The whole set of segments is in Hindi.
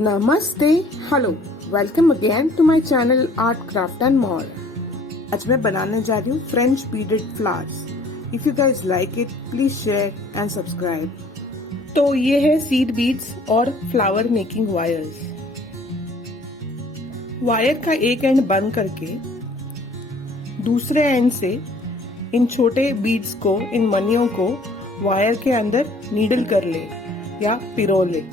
नमस्ते, hello, welcome again to my channel art craft and more. आज मैं बनाने जा रही हूँ French beaded flowers. If you guys like it please share and subscribe. तो ये है सीड बीड्स और फ्लावर मेकिंग वायर्स। वायर का एक एंड बंद करके दूसरे एंड से इन छोटे बीड्स को, इन मनियों को वायर के अंदर नीडल कर ले या पिरो ले।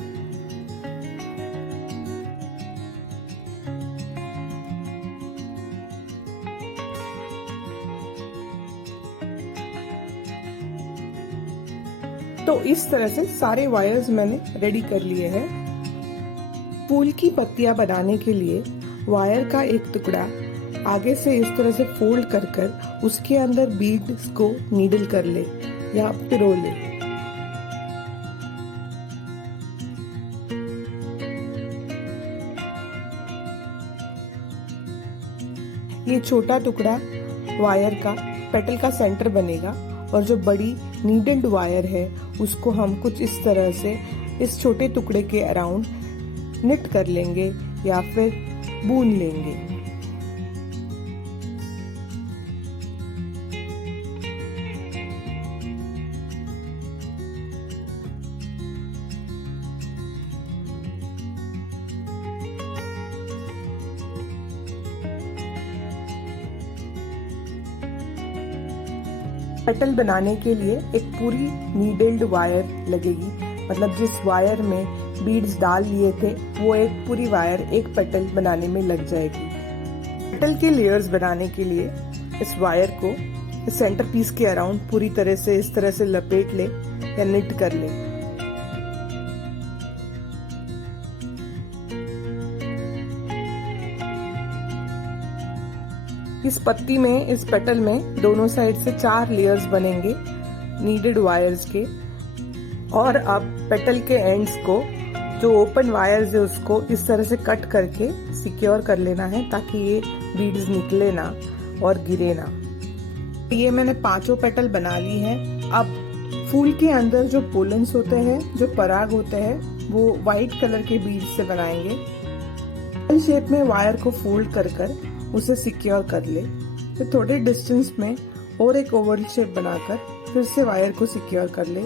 तो इस तरह से सारे वायर्स मैंने रेडी कर लिए हैं। फूल की पत्तियां बनाने के लिए वायर का एक टुकड़ा आगे से इस तरह से फोल्ड कर कर उसके अंदर बीड्स को नीडल कर ले या पिरो ले। ये छोटा टुकड़ा वायर का पेटल का सेंटर बनेगा और जो बड़ी नीडल्ड वायर है उसको हम कुछ इस तरह से इस छोटे टुकड़े के अराउंड निट कर लेंगे या फिर बून लेंगे। पेटल बनाने के लिए एक पूरी नीडल्ड वायर लगेगी, मतलब जिस वायर में बीड्स डाल लिए थे वो एक पूरी वायर एक पेटल बनाने में लग जाएगी। पेटल के लेयर्स बनाने के लिए इस वायर को इस सेंटर पीस के अराउंड पूरी तरह से इस तरह से लपेट ले या निट कर ले। इस पत्ती में, इस पेटल में दोनों साइड से 4 लेयर्स बनेंगे नीडेड वायर्स के। और अब पेटल के एंड्स को, जो ओपन वायर्स है उसको इस तरह से कट करके सिक्योर कर लेना है ताकि ये बीड्स निकले ना और गिरे ना। ये मैंने 5 पेटल बना ली हैं। अब फूल के अंदर जो पोलन्स होते हैं, जो पराग होते हैं, वो व्हाइट कलर के बीड्स से बनाएंगे। शेप में वायर को फोल्ड कर कर उसे सिक्योर कर ले। फिर थोड़े डिस्टेंस में और एक ओवल शेप बनाकर फिर से वायर को सिक्योर कर ले।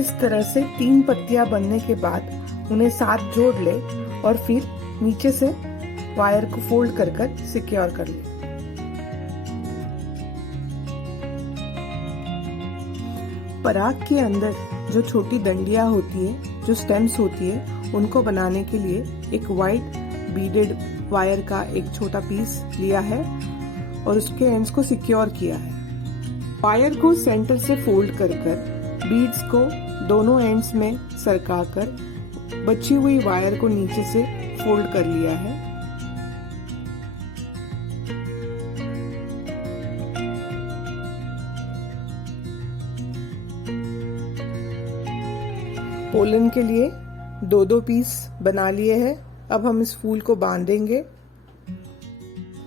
इस तरह से 3 पत्तियां बनने के बाद उन्हें साथ जोड़ ले और फिर नीचे से वायर को फोल्ड कर कर सिक्योर कर ले। पराग के अंदर जो छोटी डंडियां होती है, जो स्टेम्स होती है, उनको बनाने के लिए एक वाइट बीडेड वायर का एक छोटा पीस लिया है और उसके एंड्स को सिक्योर किया है। वायर को सेंटर से फोल्ड कर कर बीड्स को दोनों एंड्स में सरका कर बची हुई वायर को नीचे से फोल्ड कर लिया है। पोलन के लिए 2-2 पीस बना लिए हैं। अब हम इस फूल को बांधेंगे।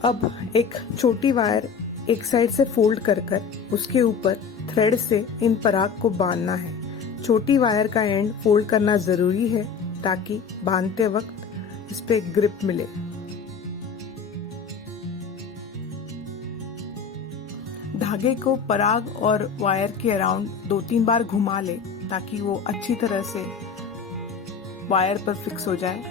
अब एक छोटी वायर एक साइड से फोल्ड कर कर उसके ऊपर थ्रेड से इन पराग को बांधना है। छोटी वायर का एंड फोल्ड करना जरूरी है ताकि बांधते वक्त इस पे ग्रिप मिले। धागे को पराग और वायर के अराउंड 2-3 बार घुमा ले ताकि वो अच्छी तरह से वायर पर फिक्स हो जाए।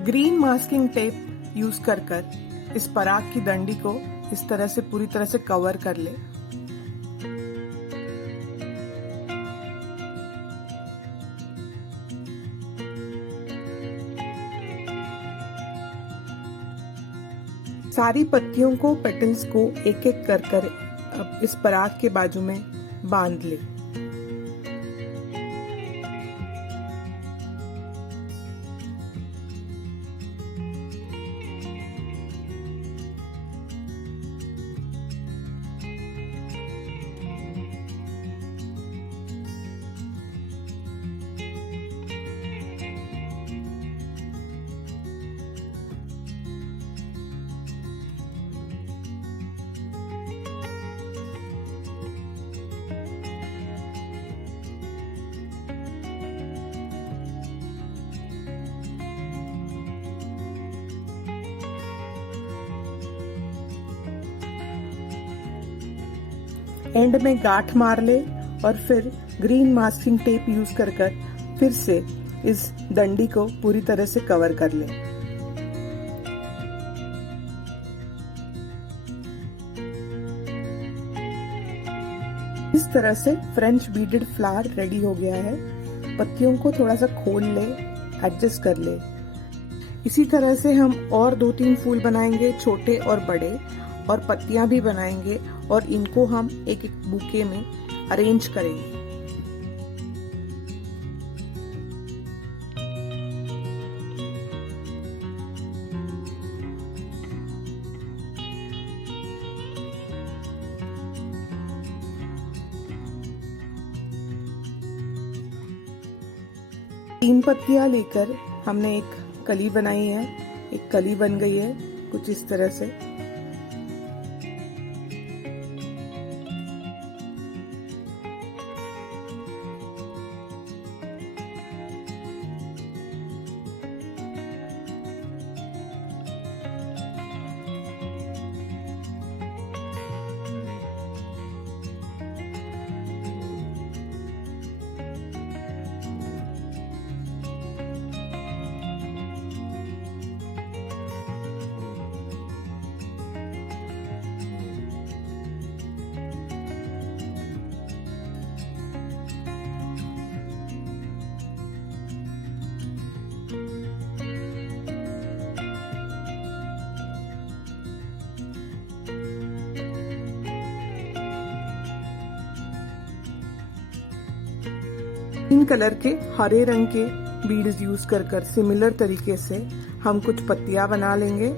ग्रीन मास्किंग टेप यूज कर कर इस पराग की डंडी को इस तरह से पूरी तरह से कवर कर ले। सारी पत्तियों को, पेटल्स को एक एक कर कर अब इस पराग के बाजू में बांध ले। एंड में गांठ मार ले और फिर ग्रीन मास्किंग टेप यूज कर फिर से इस डंडी को पूरी तरह से कवर कर ले। इस तरह से फ्रेंच बीडेड फ्लावर रेडी हो गया है। पत्तियों को थोड़ा सा खोल ले, एडजस्ट कर ले। इसी तरह से हम और 2-3 फूल बनाएंगे, छोटे और बड़े, और पत्तियां भी बनाएंगे और इनको हम एक एक बुके में अरेंज करेंगे। तीन पत्तियां लेकर हमने एक कली बनाई है। एक कली बन गई है कुछ इस तरह से। इन कलर के हरे रंग के बीड्स यूज कर सिमिलर तरीके से हम कुछ पत्तियां बना लेंगे।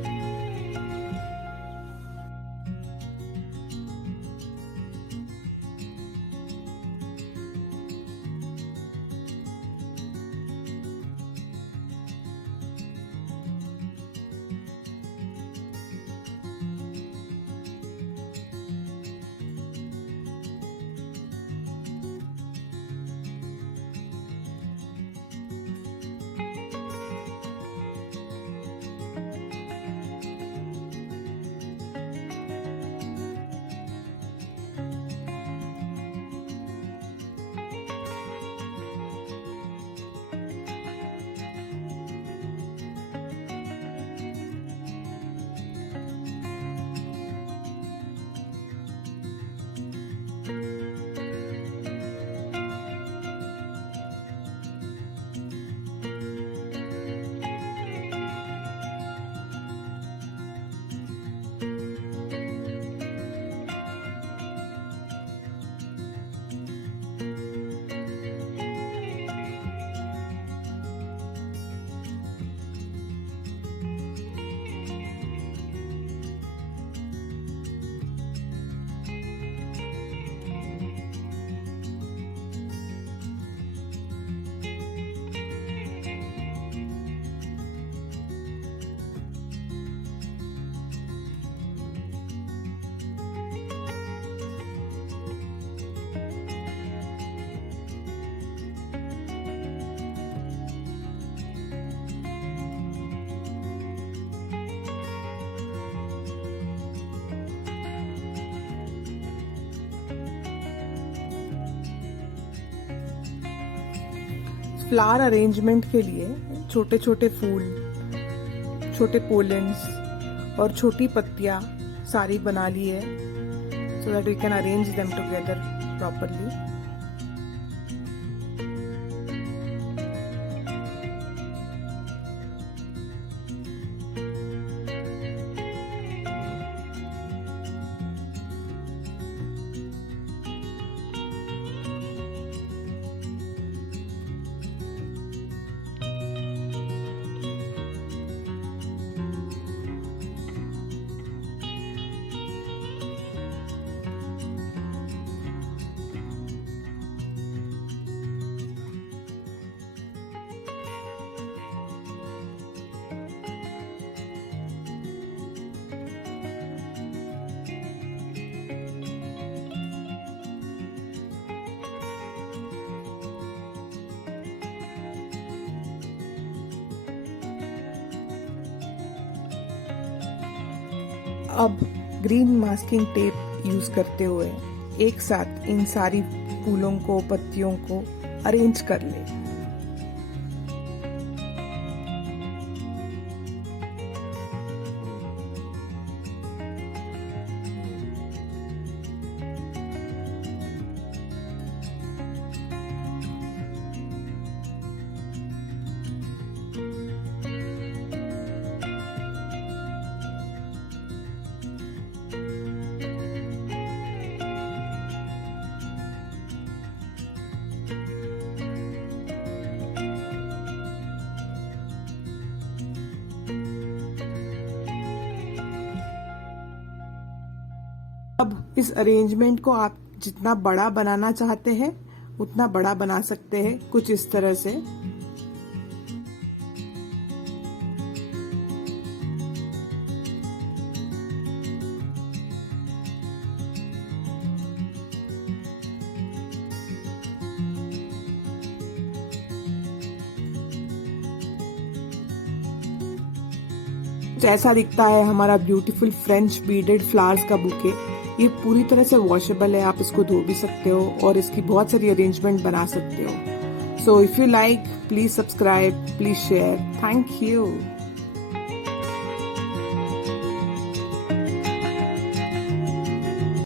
फ्लावर अरेंजमेंट के लिए छोटे छोटे फूल, छोटे पोलेंस और छोटी पत्तियां सारी बना ली है, so that we can arrange them together properly. अब ग्रीन मास्किंग टेप यूज करते हुए एक साथ इन सारी फूलों को, पत्तियों को अरेंज कर ले। अब इस अरेंजमेंट को आप जितना बड़ा बनाना चाहते हैं उतना बड़ा बना सकते हैं, कुछ इस तरह से। ऐसा दिखता है हमारा ब्यूटीफुल फ्रेंच बीडेड फ्लावर्स का बुके। ये पूरी तरह से वॉशेबल है, आप इसको धो भी सकते हो और इसकी बहुत सारी अरेंजमेंट बना सकते हो। So if you like, please subscribe, please share. Thank you.